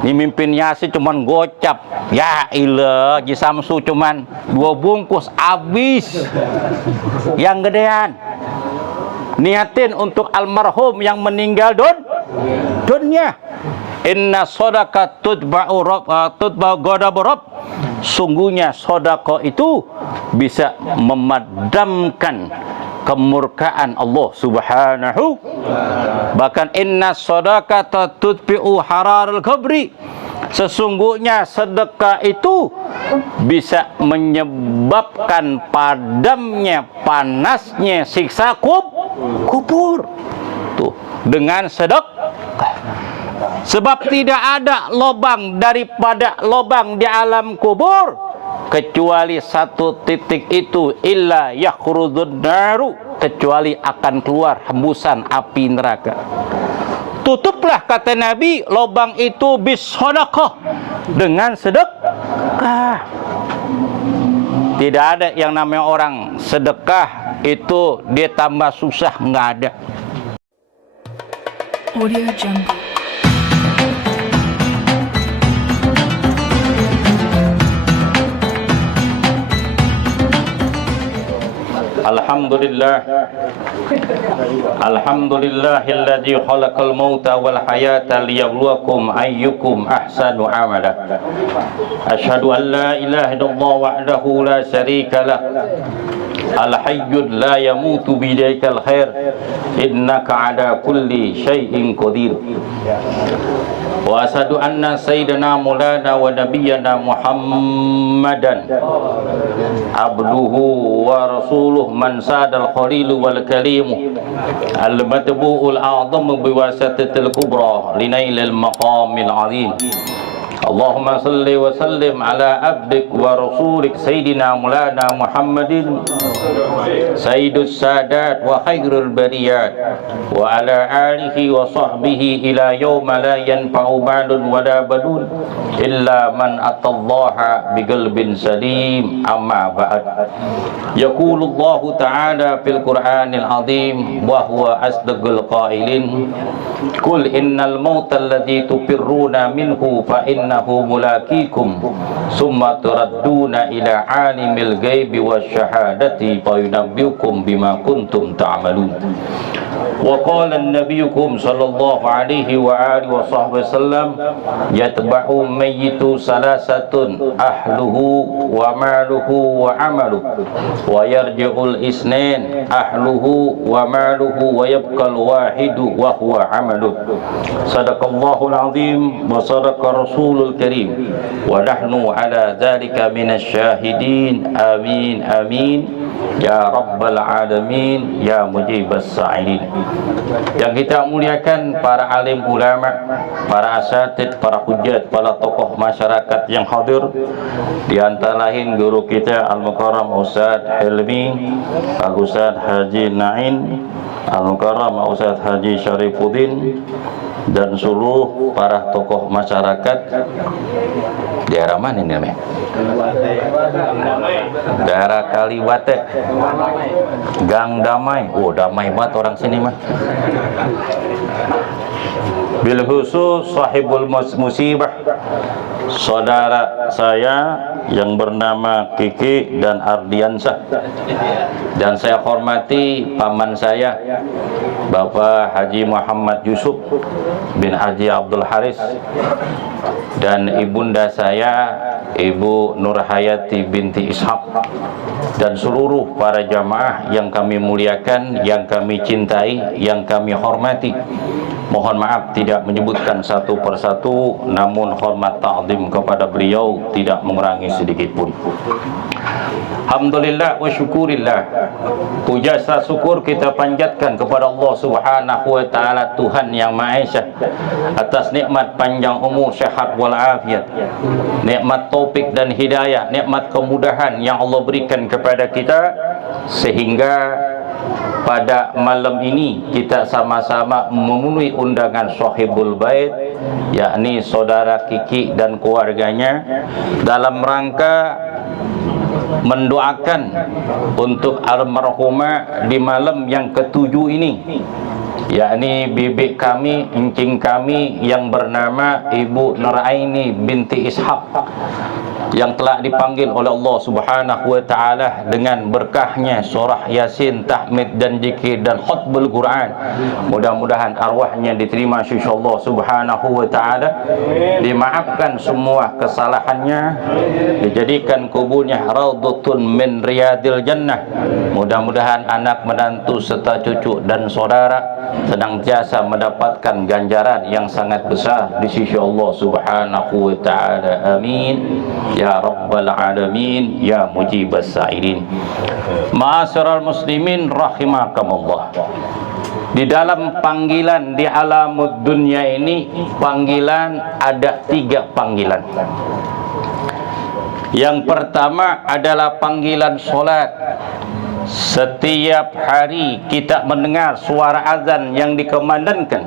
Ini mimpin Yasin cuman gocap. Ya ilah, Ji Samsu cuman 2 bungkus habis. Yang gedean niatin untuk almarhum yang meninggal dunia. Inna shadaqat tutba'u ghadab rabb. Sungguhnya sedekah itu bisa memadamkan kemurkaan Allah Subhanahu. Bahkan inna shadaqata tutfi'u hararal qabri. Sesungguhnya sedekah itu bisa menyebabkan padamnya panasnya siksa kubur. Tuh, dengan sedekah. Sebab tidak ada lubang daripada lubang di alam kubur kecuali satu titik itu, illa yakhrudun naru, kecuali akan keluar hembusan api neraka. Tutuplah, kata Nabi, lubang itu bis sedekah, dengan sedekah. Tidak ada yang namanya orang sedekah itu dia tambah susah, nggak ada. Audio Jungle. Alhamdulillah. Alhamdulillahilladzi khalaqal mauta wal hayata liyabluwakum ayyukum ahsanu amala. Asyhadu an la ilaha illallah wahdahu la syarika lah. Al-hayyul la yamutu biyadikal khair innaka ala kulli syai'in qadir. Wa asyhadu anna sayyidina maulana wa nabiyyana Muhammadan abduhu wa rasuluh man sadal khalilu wal kalimu al-matbu'ul a'zam biwasatatil kubra linailil maqamil azim. Allahumma salli wa sallim ala abdik wa rasulik sayyidina maulana Muhammadin sayyidus sadat wa khairul bariyat wa ala alihi wa sahbihi ila yawma la yanfa'u malun wa la banun illa man atallaha biqalbin salim. Amma ba'd. Yaqulu Allah ta'ala fil Qur'anil azim wa huwa asdaqul qailin qul innal mauta alladzi tufirruna minhu fa innahu mulaqikum summa turadduna ila alimil ghaibi wasyahadati fa yunabbiukum bima kuntum ta'malun. Wa qala an-nabiyukum sallallahu alaihi wa alihi wa sahbihi wasallam yatba'u mayyitu salasatun ahluhu wa maluhu wa amaluhu wa yarji'ul isnain ahluhu wa maluhu wa yabqal wahidu wa huwa amaluhu. Sadaqallahul azim wa sadaqa rasulul karim wa nahnu ala dzalika minasy syahidin. Amin amin ya rabbal alamin ya mujibas sa'ilin. Yang kita muliakan para alim ulama, para asatid, para hujjat, para tokoh masyarakat yang hadir, di antara lain guru kita Al-Mukarram Ustaz Hilmi, Al-Ustaz Haji Nain, Al-Mukarram Ustaz Haji Syarifuddin, dan seluruh para tokoh masyarakat. Daerah mana ini namanya? Daerah Kaliwate, Gang Damai. Oh, damai banget orang sini mah. Bil khusus sahibul musibah, saudara saya yang bernama Kiki dan Ardiansah, dan saya hormati paman saya Bapak Haji Muhammad Yusuf bin Haji Abdul Haris, dan ibunda saya Ibu Nur Hayati binti Ishaq, dan seluruh para jamaah yang kami muliakan, yang kami cintai, yang kami hormati. Mohon maaf tidak menyebutkan satu persatu, namun hormat ta'zim kepada beliau tidak mengurangi sedikit pun. Alhamdulillah wa syukurillah. Puja syukur kita panjatkan kepada Allah Subhanahu wa taala, Tuhan yang Maha Esa, atas nikmat panjang umur, sehat wal afiat, nikmat taufik dan hidayah, nikmat kemudahan yang Allah berikan kepada kita, sehingga pada malam ini kita sama-sama memenuhi undangan Sahibul Bait, yakni saudara Kiki dan keluarganya, dalam rangka mendoakan untuk almarhumah di malam yang ketujuh ini. yakni bibi kami, encing kami yang bernama Ibu Nuraini binti Ishaq, yang telah dipanggil oleh Allah Subhanahu wa taala dengan berkahnya surah Yasin, tahmid dan zikir dan khutbul Quran. Mudah-mudahan arwahnya diterima sisi Allah Subhanahu wa taala, dimaafkan semua kesalahannya, dijadikan kuburnya raudhatun min riyadil jannah. Mudah-mudahan anak, menantu serta cucu dan saudara senantiasa mendapatkan ganjaran yang sangat besar di sisi Allah Subhanahu wa taala. Amin ya rabbal alamin ya mujibas sa'ilin. Ma'asyiral muslimin rahimakumullah. Di dalam panggilan di alamud dunia ini, panggilan ada 3 panggilan. Yang pertama adalah panggilan solat. Setiap hari kita mendengar suara azan yang dikumandangkan,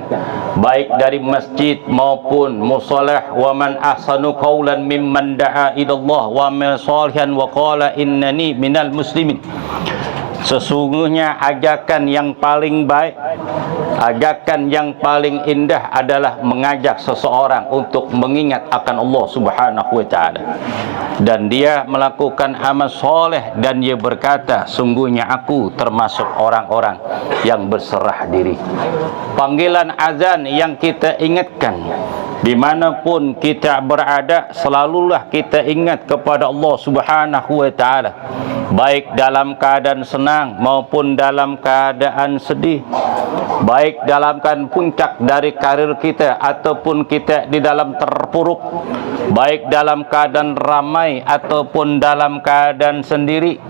baik dari masjid maupun musholah. Wa man ahsanu qawlan mimman da'a ilallah wa amila shalihan wa qala innani minal muslimin. Sesungguhnya ajakan yang paling baik, ajakan yang paling indah adalah mengajak seseorang untuk mengingat akan Allah Subhanahu wa taala, dan dia melakukan amal soleh dan dia berkata, sungguhnya aku termasuk orang-orang yang berserah diri. Panggilan azan yang kita ingatkan dimanapun kita berada, selalulah kita ingat kepada Allah Subhanahu wa taala, baik dalam keadaan senang maupun dalam keadaan sedih, baik dalam keadaan puncak dari karir kita ataupun kita di dalam terpuruk, baik dalam keadaan ramai ataupun dalam keadaan sendiri,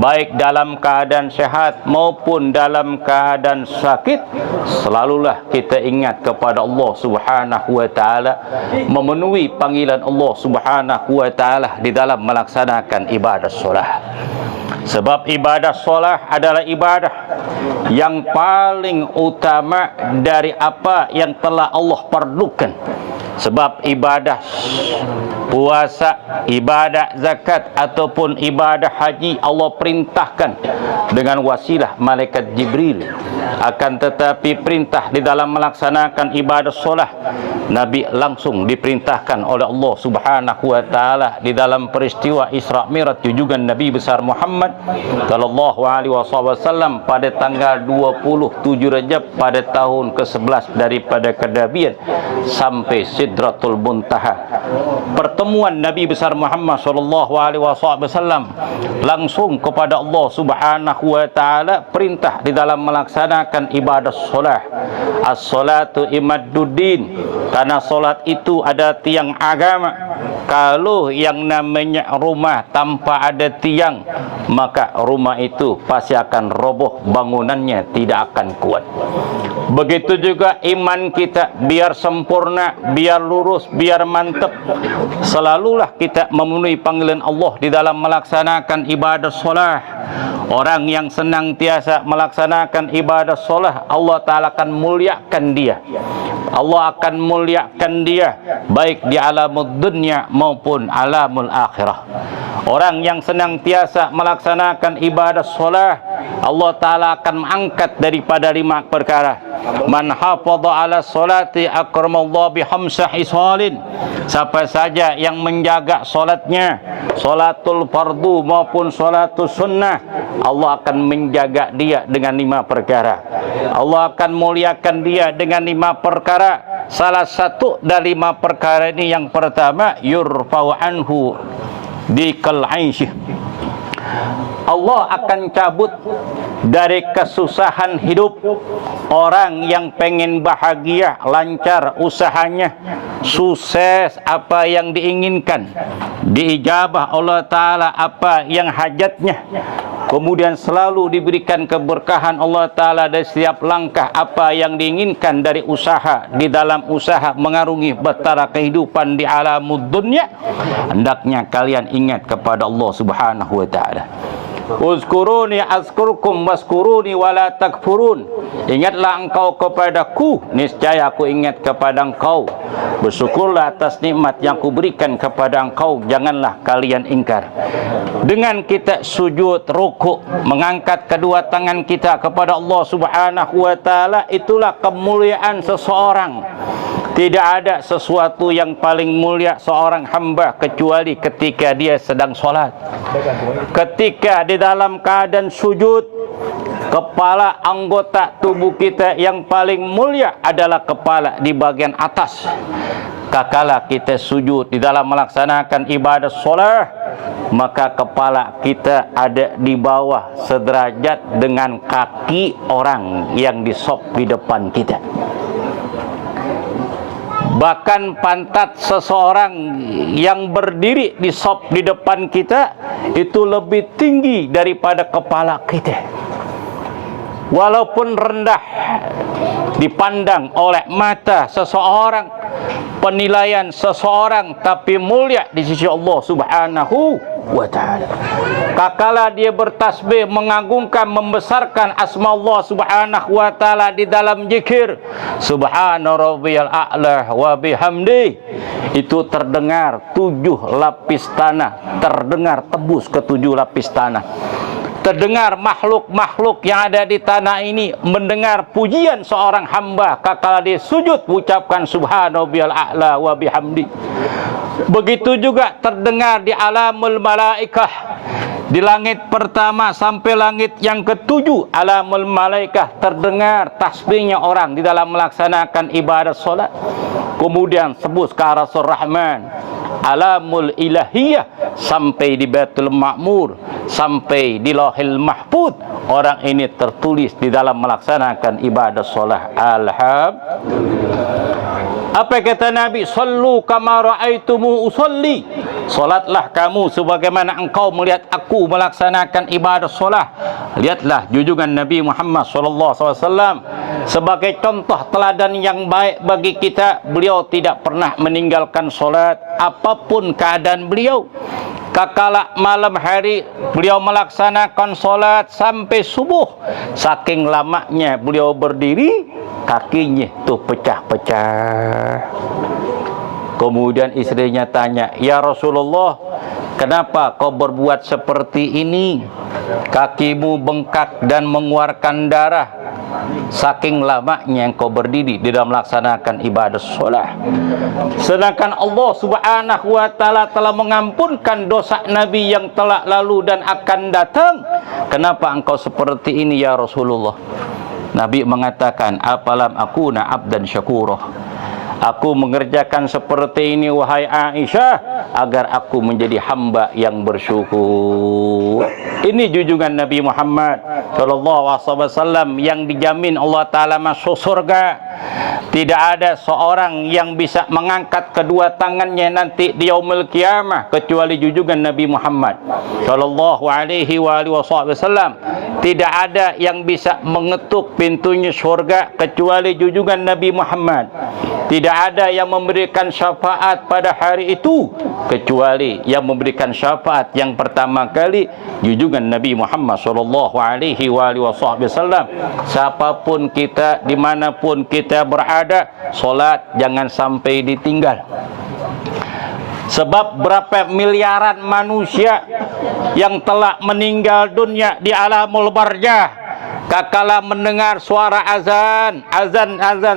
baik dalam keadaan sehat maupun dalam keadaan sakit. Selalulah kita ingat kepada Allah Subhanahu wa taala, memenuhi panggilan Allah Subhanahu wa taala di dalam melaksanakan ibadah solat. Sebab ibadah solat adalah ibadah yang paling utama dari apa yang telah Allah perlukan. Sebab ibadah puasa, ibadah zakat ataupun ibadah haji Allah perintahkan dengan wasilah malaikat Jibril. Akan tetapi perintah di dalam melaksanakan ibadah solat, Nabi langsung diperintahkan oleh Allah Subhanahu wa taala di dalam peristiwa Isra Mi'raj junjungan Nabi besar Muhammad sallallahu alaihi wasallam pada tanggal 27 Rajab pada tahun ke-11 daripada kenabian sampai Sidratul Muntaha. Pertemuan Nabi besar Muhammad sallallahu alaihi wasallam langsung kepada Allah Subhanahu wa taala, perintah di dalam melaksanakan ibadah solat. As-salatu imadduddin, karena solat itu ada tiang agama. Kalau yang namanya rumah tanpa ada tiang, maka rumah itu pasti akan roboh, bangunannya tidak akan kuat. Begitu juga iman kita, biar sempurna, biar lurus, biar mantap, selalulah kita memenuhi panggilan Allah di dalam melaksanakan ibadah solat. Orang yang senantiasa melaksanakan ibadah solat, Allah Ta'ala akan muliakan dia. Allah akan muliakan dia baik di alamul dunia maupun alamul akhirah. Orang yang senantiasa melaksanakan ibadah solat, Allah Ta'ala akan mengangkat daripada 5 perkara. Man hafadha ala solati akramallahu bihamsa hisalin. Siapa saja yang menjaga solatnya, solatul fardu maupun solatul sunnah, Allah akan menjaga dia dengan 5 perkara. Allah akan muliakan dia dengan 5 perkara. Salah satu dari 5 perkara ini, yang pertama, yurfa'u anhu dikal aisyih. Allah akan cabut dari kesusahan hidup. Orang yang pengen bahagia, lancar usahanya, sukses apa yang diinginkan, diijabah Allah Ta'ala apa yang hajatnya, kemudian selalu diberikan keberkahan Allah Ta'ala dari setiap langkah apa yang diinginkan dari usaha. Di dalam usaha mengarungi betara kehidupan di alamud dunya, hendaknya kalian ingat kepada Allah Subhanahu wa Ta'ala. Uzkuruni azkurkum waskuruni wala takfurun. Ingatlah engkau kepadaku, niscaya aku ingat kepada engkau. Bersyukurlah atas nikmat yang kuberikan kepada engkau, janganlah kalian ingkar. Dengan kita sujud, rukuk, mengangkat kedua tangan kita kepada Allah Subhanahu wa taala, itulah kemuliaan seseorang. Tidak ada sesuatu yang paling mulia seorang hamba kecuali ketika dia sedang sholat. Ketika di dalam keadaan sujud, kepala anggota tubuh kita yang paling mulia adalah kepala di bagian atas. Kakala kita sujud di dalam melaksanakan ibadah sholat, maka kepala kita ada di bawah sederajat dengan kaki orang yang di sop di depan kita. Bahkan pantat seseorang yang berdiri di sop di depan kita itu lebih tinggi daripada kepala kita. Walaupun rendah dipandang oleh mata seseorang, penilaian seseorang, tapi mulia di sisi Allah Subhanahu wa ta'ala. Kakala dia bertasbih, mengagungkan, membesarkan asma Allah Subhanahu wa ta'ala di dalam zikir Subhana rabbiyal a'la wa bihamdi, itu terdengar 7 lapis tanah, terdengar tembus ke 7 lapis tanah. Terdengar makhluk-makhluk yang ada di tanah ini mendengar pujian seorang hamba kakala dia sujud mengucapkan subhanallahil a'la wa bihamdi. Begitu juga terdengar di alamul malaikah, di langit pertama sampai langit yang ke-7 alamul malaikah, terdengar tasbihnya orang di dalam melaksanakan ibadah solat. Kemudian sebut ke Rasul Rahman, alamul ilahiyah, sampai di Baitul Ma'mur, sampai di Lauhil Mahfuz, orang ini tertulis di dalam melaksanakan ibadah solat. Alhamdulillah. Apa kata Nabi? Sallu kama ra'aitumu usalli. Solatlah kamu sebagaimana engkau melihat aku melaksanakan ibadah solat. Lihatlah junjungan Nabi Muhammad SAW sebagai contoh teladan yang baik bagi kita. Beliau tidak pernah meninggalkan solat apapun keadaan beliau. Kakala malam hari beliau melaksanakan solat sampai subuh. Saking lamanya beliau berdiri, kakinya tuh pecah-pecah. Kemudian istrinya tanya, ya Rasulullah, kenapa kau berbuat seperti ini? Kakimu bengkak dan mengeluarkan darah. Saking lamanya engkau berdiri di dalam melaksanakan ibadah solat. Sedangkan Allah Subhanahu wa ta'ala telah mengampunkan dosa Nabi yang telah lalu dan akan datang. Kenapa engkau seperti ini ya Rasulullah? Nabi mengatakan, apalam akuna abdan syakurah. Aku mengerjakan seperti ini wahai Aisyah agar aku menjadi hamba yang bersyukur. Ini junjungan Nabi Muhammad SAW yang dijamin Allah Ta'ala masuk surga. Tidak ada seorang yang bisa mengangkat kedua tangannya nanti di yaumul qiyamah kecuali junjungan Nabi Muhammad SAW. Tidak ada yang bisa mengetuk pintunya surga kecuali junjungan Nabi Muhammad. Tidak ada yang memberikan syafaat pada hari itu kecuali yang memberikan syafaat yang pertama kali junjungan Nabi Muhammad SAW. Siapapun kita, dimanapun kita berada, solat jangan sampai ditinggal. Sebab berapa miliaran manusia yang telah meninggal dunia di alamul barzah, kakala mendengar suara azan,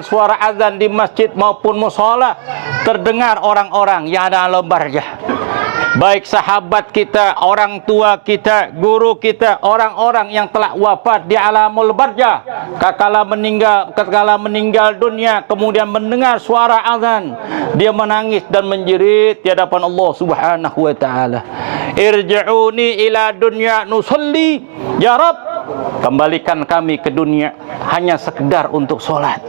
suara azan di masjid maupun mushola, terdengar orang-orang yang ada alam barzah. Baik sahabat kita, orang tua kita, guru kita, orang-orang yang telah wafat di alamul barzah, kakala meninggal dunia, kemudian mendengar suara azan, dia menangis dan menjerit di hadapan Allah Subhanahu wa ta'ala. Irji'uni ila dunya nusalli, ya Rabb, kembalikan kami ke dunia hanya sekedar untuk sholat.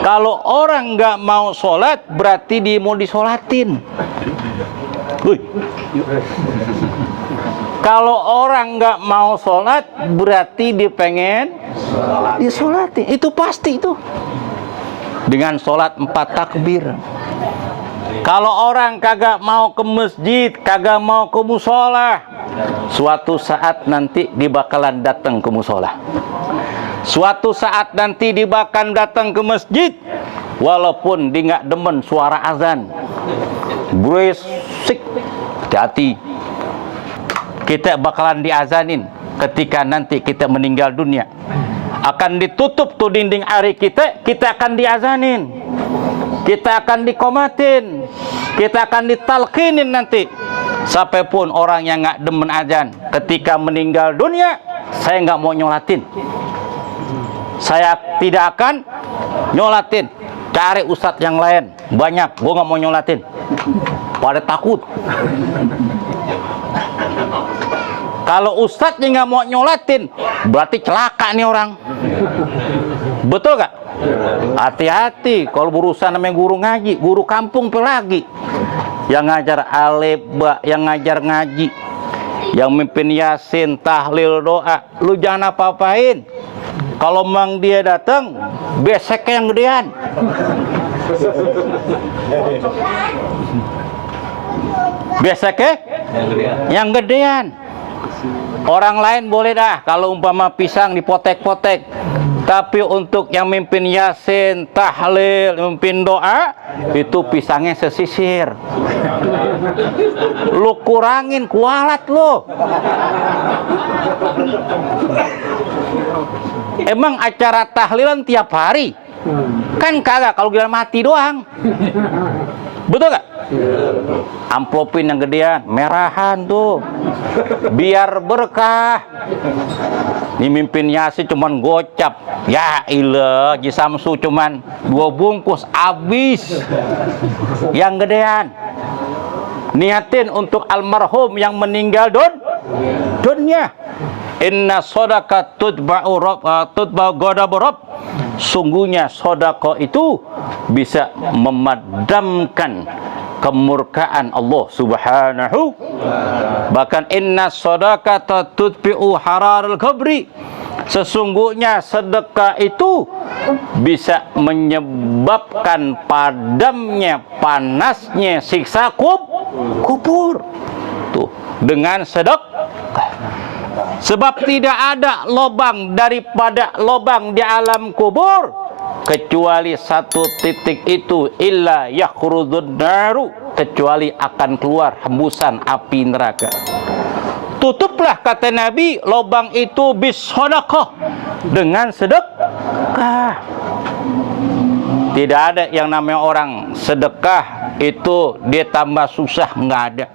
Kalau orang nggak mau sholat, berarti dia mau disolatin. Kalau orang nggak mau sholat, berarti dia pengen disolatin. Itu pasti itu. Dengan sholat 4 takbir. Kalau orang kagak mau ke masjid, kagak mau ke mushola, suatu saat nanti dia bakalan datang ke musola. Suatu saat nanti dia bakalan datang ke masjid, walaupun dia nggak demen suara azan. Berisik, hati-hati. Kita bakalan diazanin ketika nanti kita meninggal dunia. Akan ditutup tuh dinding ari kita akan diazanin. Kita akan dikomatin. Kita akan ditalqinin nanti. Sampai pun orang yang nggak demen azan, ketika meninggal dunia, saya nggak mau nyolatin. Saya tidak akan nyolatin. Cari ustadz yang lain, banyak, gue nggak mau nyolatin. Pada takut. Kalau ustadznya nggak mau nyolatin, berarti celaka nih orang. Betul gak? Hati-hati kalau berurusan namanya guru ngaji, guru kampung pelagi. Yang ngajar alif, ba, yang ngajar ngaji, yang mimpin yasin, tahlil, doa, lu jangan apa-apain. Kalau mang dia datang, beseknya yang gedean. Beseknya yang gedean. Orang lain boleh dah kalau umpama pisang dipotek-potek. Tapi untuk yang mimpin yasin, tahlil, mimpin doa, itu pisangnya sesisir. Lu kurangin, kualat lu. Emang acara tahlilan tiap hari? Kan kagak, kalau gila mati doang. Betul gak? Amplopin yang gedean, merahan tuh, biar berkah. Ini mimpin yasin cuman gocap. Ya ilah, Ji Samsu cuman 2 bungkus habis. Yang gedean niatin untuk almarhum yang meninggal dunia. Inna sodaka tutba'u ghadabu rabb. Sungguhnya sodako itu bisa memadamkan kemurkaan Allah Subhanahu. Bahkan inna sodaka tutbi'u hararul qabri. Sesungguhnya sedekah itu bisa menyebabkan padamnya, panasnya siksa kubur. Tuh, dengan sedekah. Sebab tidak ada lubang daripada lubang di alam kubur kecuali satu titik itu, illa yakhrudun naru, kecuali akan keluar hembusan api neraka. Tutuplah, kata Nabi, lubang itu bis sedekah, dengan sedekah. Tidak ada yang namanya orang sedekah itu dia tambah susah, nggak ada.